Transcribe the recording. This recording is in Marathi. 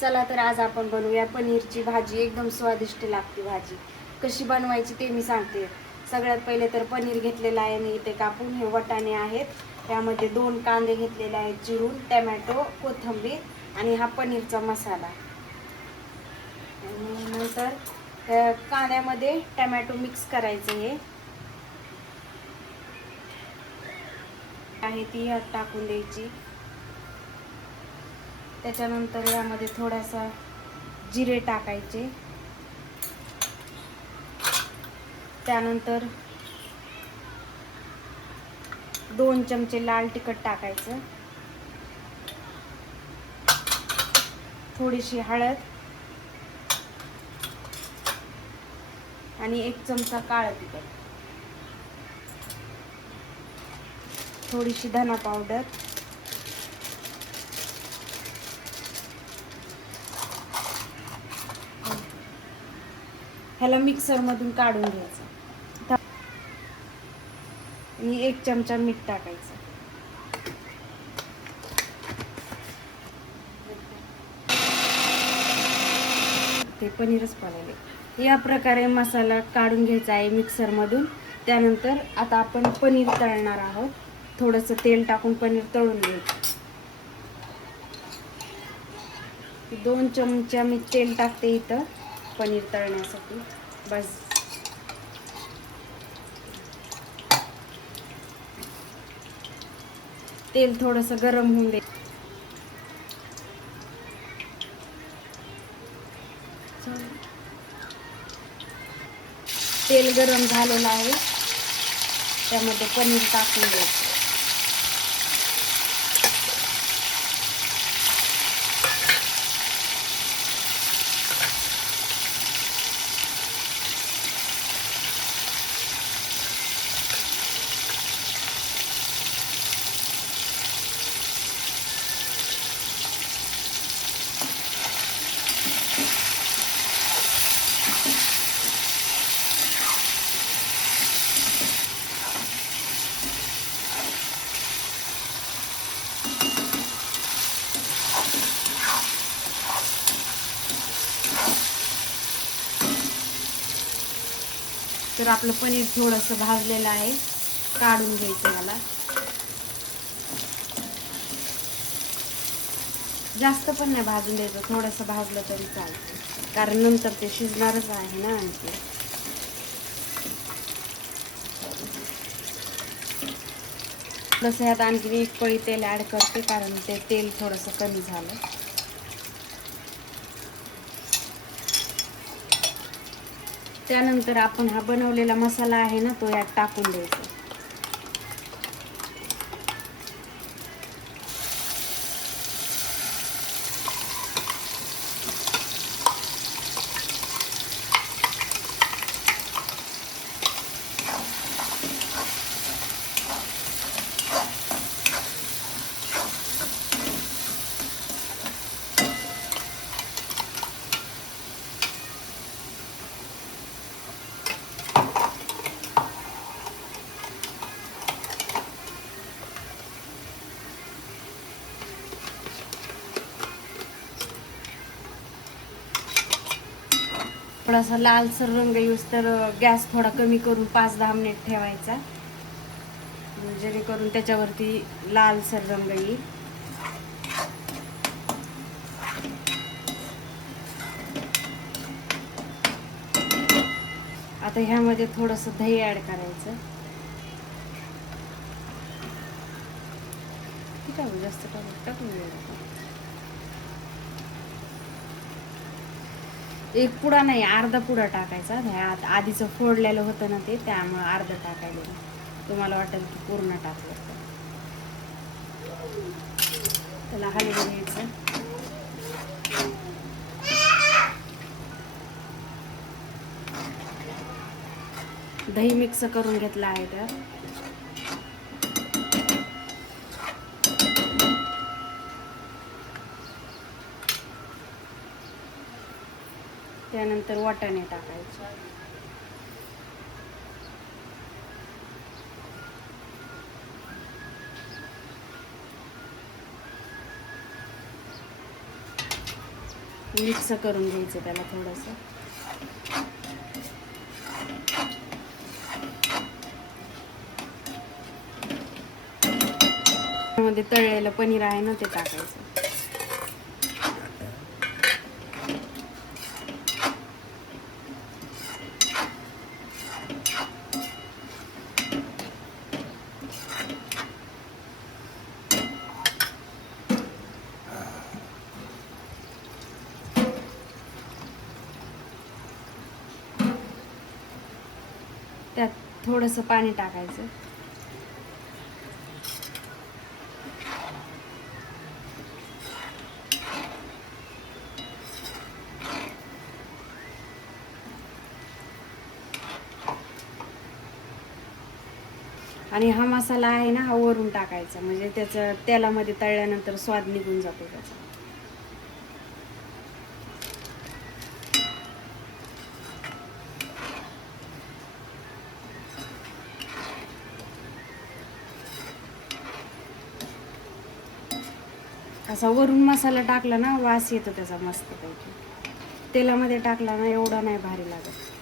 चला तर आज आपण बनवूया पनीरची भाजी. एकदम स्वादिष्ट लागते भाजी. कशी बनवायची ते मी सांगते. सगळ्यात पहिले तर पनीर घेतलेलं आहे मी इथे कापून. हे वाटाणे आहेत, त्यामध्ये 2 कांदे घेतलेले आहेत चिरून, टमॅटो, कोथिंबीर आणि हा पनीरचा मसाला. आणि नंतर त्या कांद्यामध्ये टमॅटो मिक्स करायचं. हे आहे ती यात टाकून द्यायची. त्याच्यानंतर यामध्ये थोडासा जिरे टाकायचे. त्यानंतर 2 चमचे लाल तिखट टाकायचं, थोडीशी हळद आणि 1 चमचा काळं तिखट, थोडीशी धना पावडर, ह्याला मिक्सरमधून काढून घ्यायचं आणि 1 चमचा मीठ टाकायचं. ते पनीरच पाहिजे. या प्रकारे मसाला काढून घ्यायचा आहे मिक्सरमधून. त्यानंतर आता आपण पनीर तळणार आहोत. थोडंसं तेल टाकून पनीर तळून घ्यायचं. 2 चमचा मी तेल टाकते इथं पनीर तळण्यासाठी. बस तेल थोडंसं गरम होऊन दे. तेल गरम झालेलं आहे, त्यामध्ये पनीर टाकून द्यायचं. तर आपलं पनीर थोडंसं भाजलेलं आहे, काढून घ्यायचं मला. जास्त पण नाही भाजून द्यायचं, थोडंसं भाजलं तरी चालतं, कारण नंतर ते शिजणारच आहे ना. आणखी थोडंसं ह्यात आणखी 1 पळी तेल ॲड करते, कारण ते तेल थोडंसं कमी झालं. त्यानंतर आपण हा बनवलेला मसाला आहे ना, तो यात टाकून द्यायचा. थोडासा लालसर रंग येऊस तर गॅस थोडा कमी करून 5-10 मिनिट ठेवायचा, जेणेकरून त्याच्यावरती लालसर रंग येईल. आता ह्यामध्ये थोडंसं दही ॲड करायचं. ठीक आहे, जास्त टाकून द्यायचं. 1 पुडा नाही, अर्धा पुडा टाकायचा. ह्यात आधीचं फोडलेलं होतं ना ते, त्यामुळं अर्धा टाकायला. तुम्हाला वाटेल की पूर्ण टाकलं तर. त्याला हलवून घ्यायचं. दही मिक्स करून घेतलं आहे त्यात. त्यानंतर वाटाणे टाकायचे. मिक्स करून घ्यायचं त्याला थोडंसं. त्यामध्ये तळलेलं पनीर आहे ना ते टाकायचं. त्यात थोडंसं पाणी टाकायचं. आणि हा मसाला आहे ना हा वरून टाकायचा, म्हणजे त्याचं तेलामध्ये तळल्यानंतर स्वाद निघून जातो त्याचा. असा वरून मसाला टाकला ना वास येतो त्याचा मस्तपैकी. तेलामध्ये टाकला ना एवढा नाही भारी लागत.